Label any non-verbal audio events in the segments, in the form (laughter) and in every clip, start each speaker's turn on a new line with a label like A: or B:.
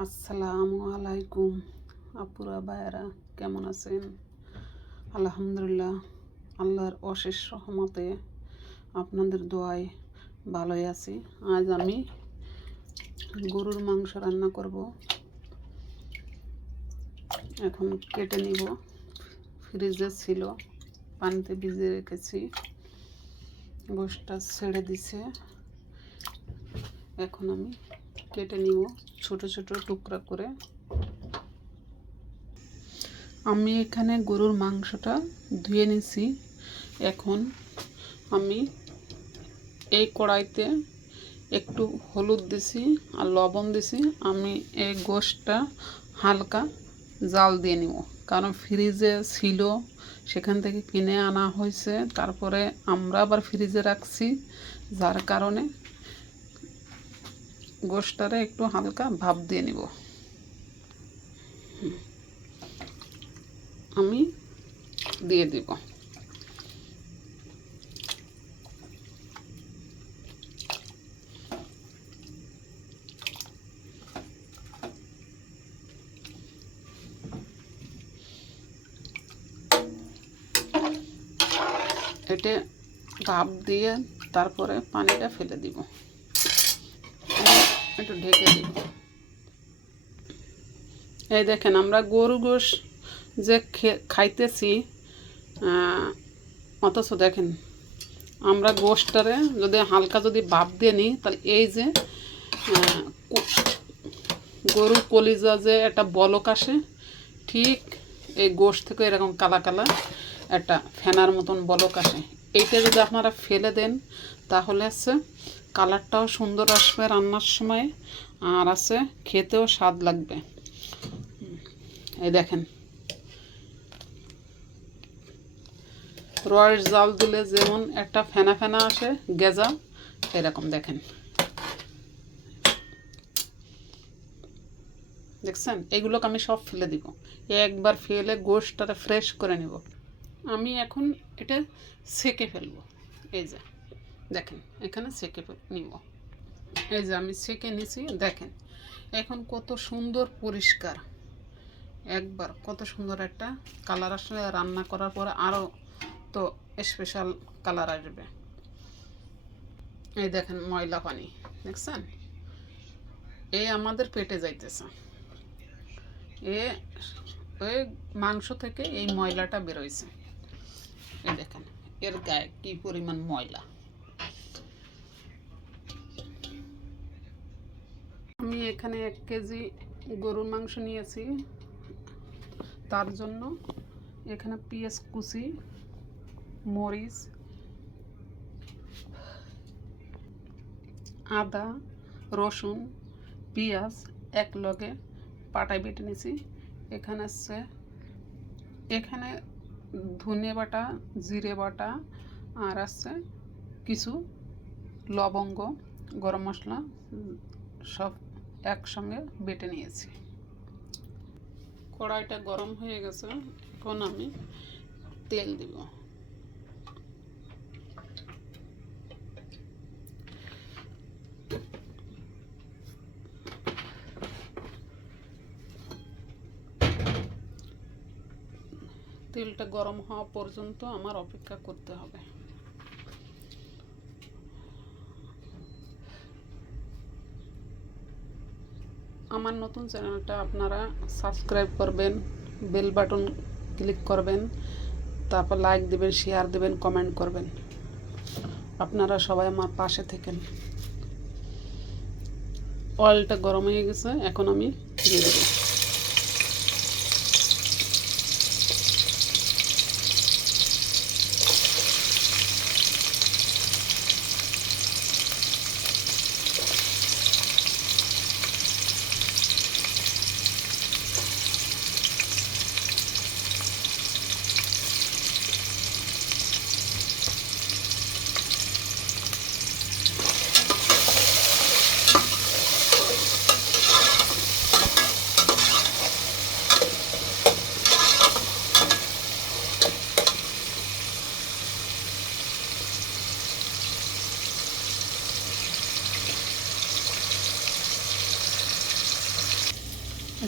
A: আসসালামু আলাইকুম, আপুরা বায়রা কেমন আছেন? আলহামদুলিল্লাহ, আল্লাহর অশেষ রহমতে আপনাদের দোয়ায় ভালোই আছি। আজ আমি গরুর মাংস রান্না করব। এখন কেটে নিব। ফ্রিজে ছিল, পানিতে ভিজে রেখেছি। গোশটা ছেড়ে দিছে। এখন আমি কেটে নিব ছোট ছোট টুকরা করে। আমি এখানে গরুর মাংসটা ধুয়ে নিছি। এখন আমি এই কড়াইতে একটু হলুদ দিছি আর লবণ দিছি। আমি এই গোশটা হালকা জাল দিয়ে নিব। কারণ ফ্রিজে ছিল, সেখান থেকে কিনে আনা হয়েছে। তারপরে আমরা আবার ফ্রিজে রাখছি, যার কারণে গোশটারে একটু হালকা ভাপ দিয়ে নিব। আমি দিয়ে দিব। এটা ভাপ দিয়ে তারপরে পানিটা ফেলে দিব। একটু ঢেকে দিব এই দেখেন, আমরা গরু গোশ যে খাইতেছি অথচ দেখেন, আমরা গোশটারে যদি হালকা যদি ভাপ দিয়ে নিই, তাহলে এই যে গরু কলিজা যে একটা বলক আসে, ঠিক এই গোশ থেকে এরকম কালা কালা একটা ফেনার মতন বলক আসে। এইটা যদি আপনারা ফেলে দেন, তাহলে আছে কালারটাও সুন্দর আসবে রান্নার সময়, আর আছে খেতেও স্বাদ লাগবে। এই দেখেন। রয়ের জাল দিলে যেমন একটা ফেনা ফেনা আসে, গেজা, এরকম দেখেন। দেখছেন? এগুলোকে আমি সব ফেলে দিব। একবার ফেলে গোশটারে ফ্রেশ করে নেব। আমি এখন এটা সেকে ফেলব। এই যে। দেখেন, এখানে সেকে নিব। এই যে আমি সেকে নিছি, দেখেন, এখন কত সুন্দর পরিষ্কার। একবার কত সুন্দর একটা কালার আসলে রান্না করার পরে আরও তো স্পেশাল কালার আসবে। এই দেখেন, ময়লা পানি, দেখছেন? এই আমাদের পেটে যাইতেছে। এ ওই মাংস থেকে এই ময়লাটা বেরোইছে এই দেখেন, এর গায়ে কি পরিমাণ ময়লা। আমি এখানে এক কেজি গরুর মাংস নিয়েছি। তার জন্য এখানে পেঁয়াজ কুচি, মরিচ, আদা, রসুন, পেঁয়াজ এক লগে পাটায় বেটে নিয়েছি। এখানে আছে, এখানে ধনে বাটা, জিরে বাটা, আর আছে কিছু লবঙ্গ, গরম মশলা, সব একসঙ্গে বেটে নিয়েছি। কড়াইটা গরম হয়ে গেছে, এখন আমি তেল দিব। তেলটা গরম হওয়া পর্যন্ত আমার অপেক্ষা করতে হবে। আমার নতুন চ্যানেলটা আপনারা সাবস্ক্রাইব করবেন, বেল বাটন ক্লিক করবেন, তারপর লাইক দেবেন শেয়ার দেবেন কমেন্ট করবেন। আপনারা সবাই আমার পাশে থেকেন। অয়েলটা গরম হয়ে গেছে, এখন আমি দিয়ে দেবো।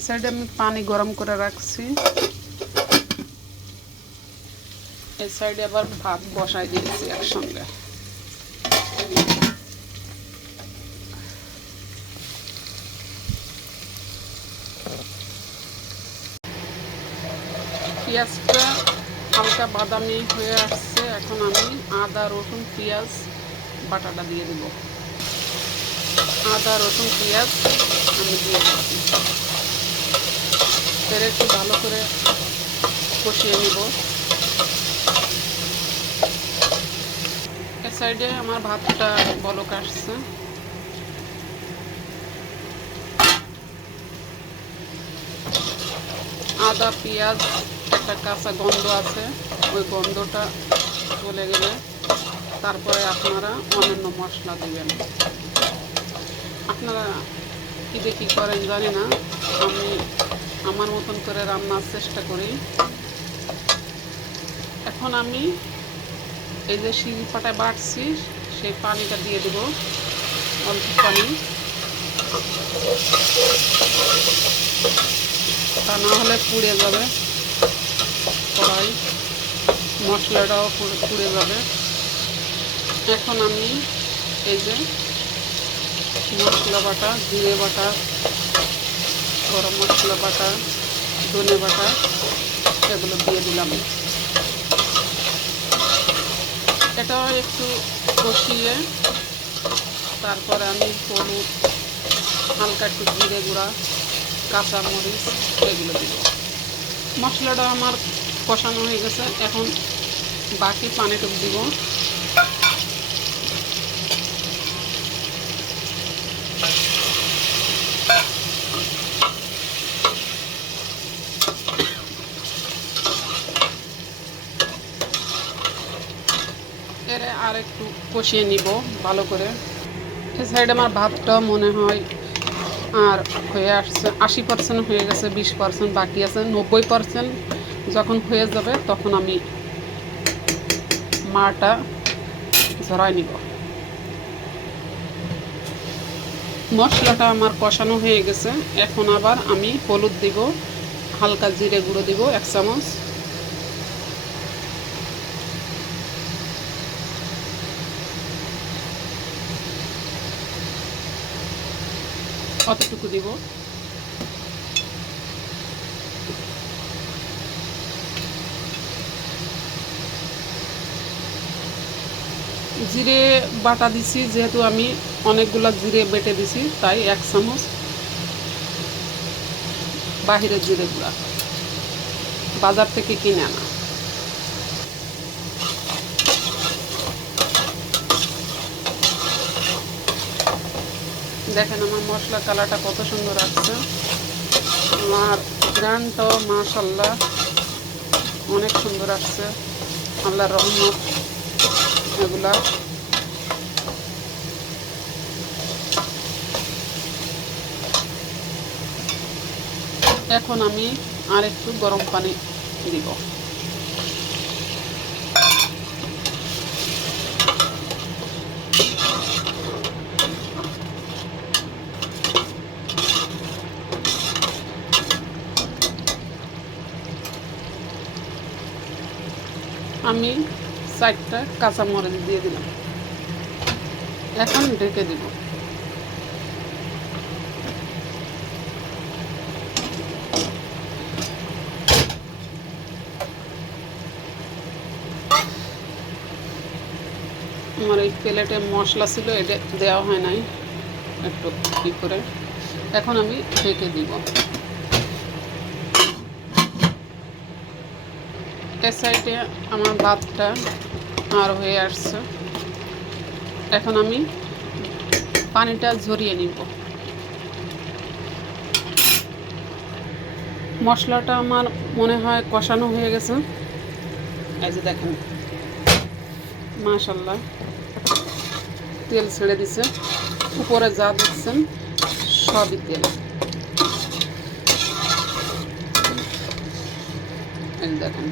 A: সাইডে আমি পানি গরম করে রাখছি। এই সাইডে আবার ভাত বসাই দিয়েছি একসঙ্গে। পেঁয়াজটা হালকা বাদামি হয়ে আসছে। এখন আমি আদা, রসুন, পেঁয়াজ, বাটাটা দিয়ে দেব। আদা, রসুন, পেঁয়াজ আমি দিয়ে দিচ্ছি এর একটু ভালো করে কষিয়ে নিব। এ সাইডে আমার ভাতটা বলক আসছে। আদা, পেঁয়াজ, একটা কাঁচা গন্ধ আছে, ওই গন্ধটা চলে গেলে তারপরে আপনারা অন্যান্য মশলা দেবেন। আপনারা কী দেখি করেন জানি না, আমি আমার মতন করে রান্নার চেষ্টা করি। এখন আমি এই যে শিল পাটায় বাটছি সেই পানিটা দিয়ে দেব। অল্প পানি। তা না হলে পুড়ে যাবে। কড়াই মশলাটাও পুড়ে যাবে। এখন আমি এই যে মশলা বাটা, জিরে বাটা গরম মশলা বাটা, ধনে বাটা, এগুলো দিয়ে দিলাম। এটাও একটু কষিয়ে, তারপরে আমি হলুদ, হালকা একটু জিরে গুঁড়া, কাঁচা মরিচ, এগুলো দিব মশলাটা আমার কষানো হয়ে গেছে। এখন বাকি পানিটুকু দিব এর আর একটু কষিয়ে নিব ভালো করে। এই সাইডে আমার ভাতটা মনে হয় আর হয়ে আসছে, আশি পার্সেন্ট হয়ে গেছে, বিশ পার্সেন্ট বাকি আছে, নব্বই পার্সেন্ট যখন হয়ে যাবে তখন আমি মাটা ঝরাই নিব। মশলাটা আমার কষানো হয়ে গেছে, এখন আবার আমি হলুদ দিব, হালকা জিরে গুঁড়ো দিব, এক চামচ। অতটুকু দিব? জিরে বাটা দিছি, যেহেতু আমি অনেকগুলো জিরে বেটে দিছি, তাই এক চামচ বাহিরের জিরে গুঁড়া। বাজার থেকে কিনে আনা। দেখেন আমার মশলা কালারটা কত সুন্দর আসছে। আমার গ্রানটাও মাশাল্লাহ অনেক সুন্দর আসছে। আল্লাহর রহমত এগুলা। এখন আমি আর একটু গরম পানি দিব। আমি চারটা কাঁচামরিচ দিয়ে দিলাম। এখন ঢেকে দিব। আমার এই প্লেটে মশলা ছিল, এটা দেওয়া হয় নাই। একটু ই করে। এখন আমি ঢেকে দিব। এ সাইডে আমার ভাতটা আর হয়ে আসছে। এখন আমি পানিটা ঝরিয়ে নিব। মশলাটা আমার মনে হয় কষানো হয়ে গেছে। এই যে দেখেন। মাশাল্লাহ তেল ছেড়ে দিছে। উপরে যা দিচ্ছেন সবই তেল। দেখেন।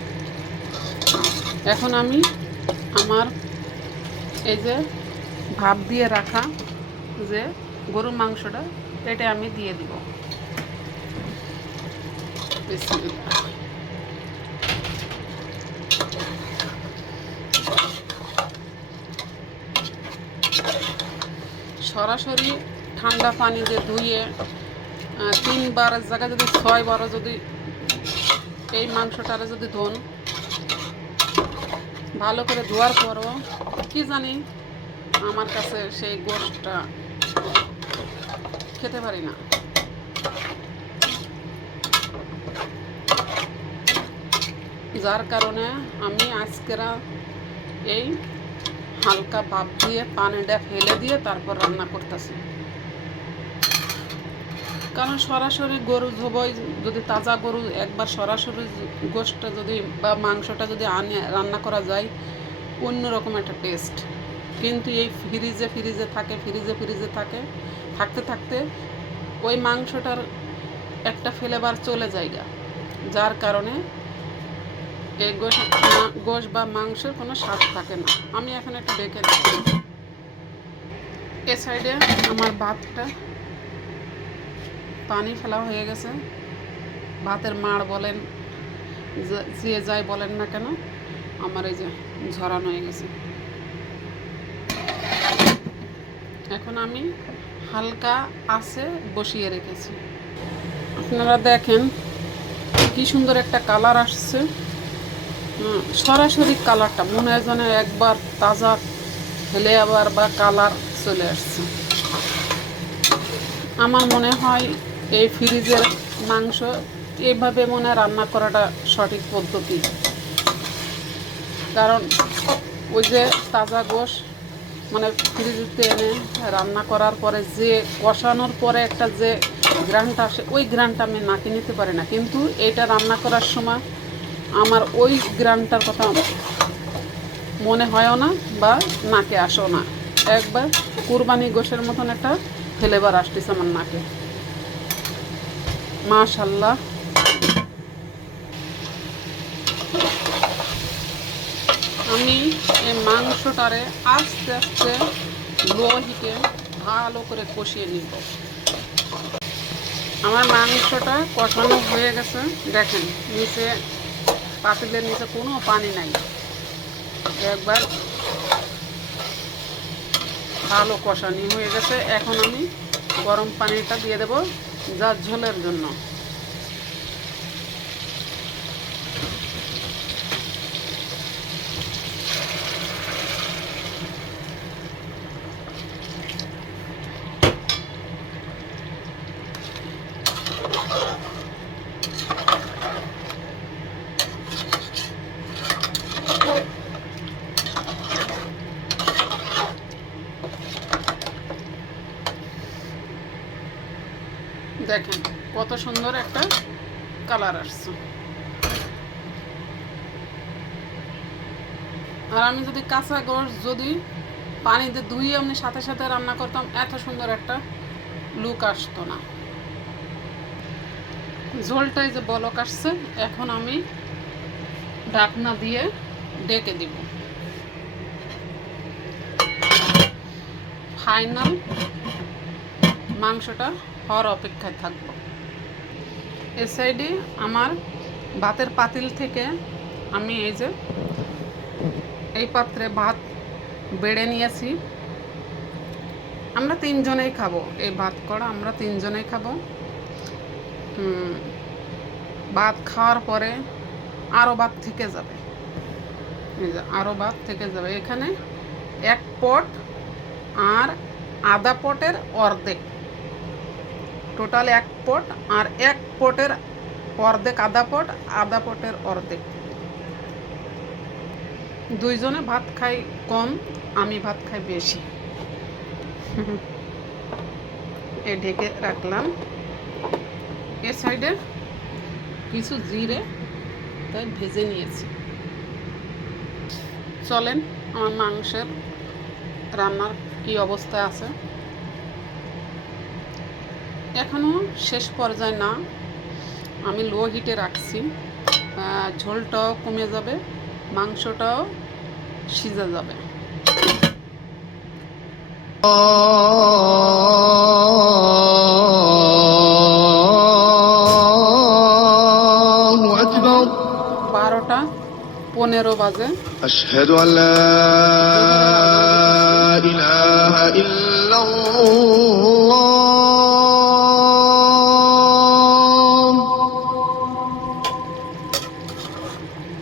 A: এখন আমি আমার এই যে ভাপ দিয়ে রাখা যে গরুর মাংসটা, এটা আমি দিয়ে দিব। সরাসরি ঠান্ডা পানি দিয়ে ধুয়ে তিনবার জায়গায় যদি ছয় বারও যদি এই মাংসটারে যদি ধোন ভালো করে ধোয়ার পরও কি জানি আমার কাছে সেই গোশটা খেতে পারি না। যার কারণে আমি আজকেরা এই হালকা ভাপ দিয়ে, পানিটা ফেলে দিয়ে তারপর রান্না করতেছি। কারণ সরাসরি গরু ধোবই যদি তাজা গরু একবার সরাসরি গোষ্ঠটা যদি বা মাংসটা যদি আনে, রান্না করা যায়, অন্যরকম একটা টেস্ট কিন্তু এই ফ্রিজে ফ্রিজে থাকে ফ্রিজে ফ্রিজে থাকে, থাকতে থাকতে ওই মাংসটার একটা ফ্লেভার চলে যায় গা। যার কারণে এই গোশ গোশ বা মাংসের কোনো স্বাদ থাকে না। আমি এখন একটু ডেকে দিচ্ছি এ সাইডে আমার ভাতটা পানি ফেলা হয়ে গেছে। ভাতের মাড় বলেন, যে- যাই বলেন না কেন, আমার এই যে ঝরানো হয়ে গেছে। এখন আমি হালকা আছে বসিয়ে রেখেছি। আপনারা দেখেন কি সুন্দর একটা কালার আসছে। সরাসরি কালারটা মনে হয় যেন একবার তাজা ফেলে আবার বা কালার চলে আসছে। আমার মনে হয় এই ফ্রিজের মাংস, এভাবে মনে হয় রান্না করাটা সঠিক পদ্ধতি। কারণ ওই যে তাজা গোশ মানে ফ্রিজেতে এনে রান্না করার পরে যে কষানোর পরে একটা যে গ্রানটা আসে, ওই গ্রানটা আমি নাকি নিতে পারি না। কিন্তু এটা রান্না করার সময় আমার ওই গ্রানটার কথা মনে হয়ও না বা নাকে আসো না। একবার কুরবানি গোশের মতন একটা ফ্লেভার আসতেছে আমার নাকে। মাশাল্লাহ আমি এই মাংসটারে আস্তে আস্তে লো হিটে ভালো করে কষিয়ে নিব। আমার মাংসটা কষানো হয়ে গেছে। দেখেন, নিচে, পাতিলের নিচে কোনো পানি নাই। একবার ভালো কষানি হয়ে গেছে। এখন আমি গরম পানিটা দিয়ে দেব। যা ঝোলের জন্য দেখেন কত সুন্দর একটা কালার আসছে। আর আমি যদি কাঁচা গোশ যদি পানিতে ধুয়ে আমি সাথে সাথে রান্না করতাম, এত সুন্দর একটা লুক আসতো না। ঝোলটাই যে বলক আসছে, এখন আমি ঢাকনা দিয়ে ডেকে দিব। ফাইনাল মাংসটা হওয়ার অপেক্ষায় থাকব। এ সাইডে আমার ভাতের পাতিল থেকে আমি এই যে এই পাত্রে ভাত বেড়ে নিয়েছি। আমরা তিনজনেই খাব। এই ভাত করা আমরা তিনজনেই খাব। ভাত খাওয়ার পরে আরও ভাত থেকে যাবে। আরও ভাত থেকে যাবে। এখানে এক পট আর আধা পটের অর্ধেক। টোটাল এক পট আর এক পটের অর্ধেক, আধা পট, আধা পটের অর্ধেক। দুইজনে ভাত খাই কম, আমি ভাত খাই বেশি। (laughs) এ ঢেকে রাখলাম। এ সাইডে কিছু জিরে তাই ভেজে নিয়েছি। চলেন আমার মাংসের রান্নার কি অবস্থা আছে? এখনও শেষ পর্যায়ে না। আমি লো হিটে রাখছি। ঝোলটাও কমে যাবে মাংসটাও সিজে যাবে। বারোটা পনেরো বাজে।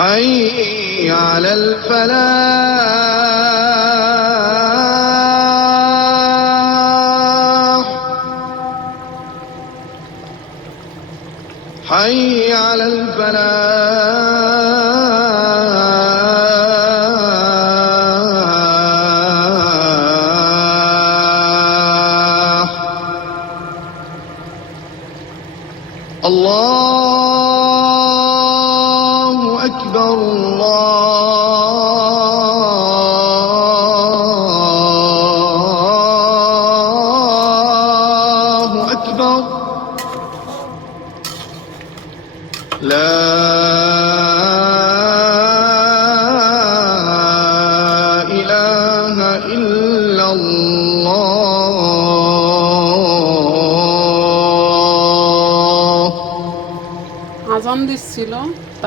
B: حي على الفلاح.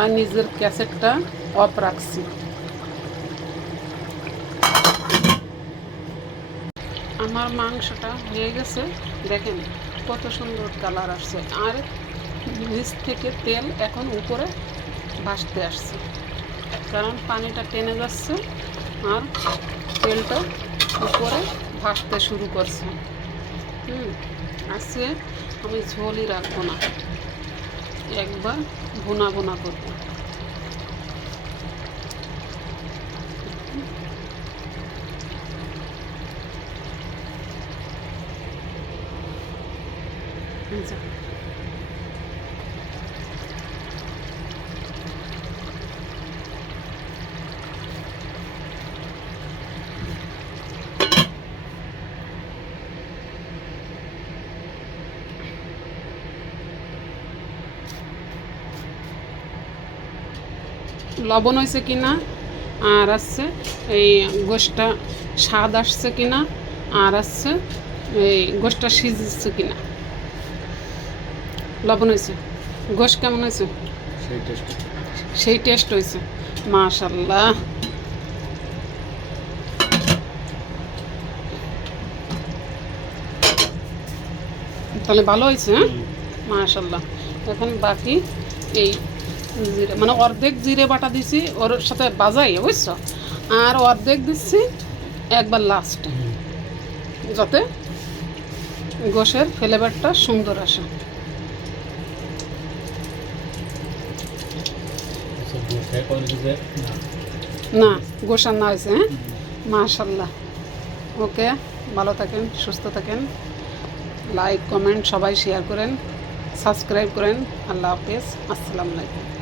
A: তাই নিজের ক্যাসেটটা অফ রাখছি। আমার মাংসটা হয়ে গেছে। দেখেন কত সুন্দর কালার আসছে। আর নিচ থেকে তেল এখন উপরে ভাসতে আসছে। কারণ পানিটা টেনে যাচ্ছে আর তেলটা উপরে ভাসতে শুরু করছে। হুম, আজকে আমি ঝোলই রাখব না। একবার বোনা বোনা করব যা। লবণ হয়েছে কি না আর আসছে এই গোষ্ঠটা স্বাদ আসছে কি না আর আসছে এই গোষ্ঠটা সিজছে কি না লবণ হয়েছে? গোশ কেমন হয়েছে?
C: সেই টেস্ট
A: সেই টেস্ট হয়েছে। মাশাল্লাহ তাহলে ভালো হয়েছে হ্যাঁ? মাশাল্লাহ এখন বাকি এই জিরে মানে অর্ধেক জিরে বাটা দিছি ওর সাথে বাজাই বুঝছ? আর অর্ধেক দিচ্ছি একবার লাস্টে যাতে গোশের ফ্লেভারটা সুন্দর আসে। না। গোসার না হয়েছে হ্যাঁ? মাশাল্লাহ ওকে ভালো থাকেন সুস্থ থাকেন। লাইক কমেন্ট সবাই শেয়ার করেন সাবস্ক্রাইব করেন। আল্লাহ হাফেজ। আসসালামু আলাইকুম।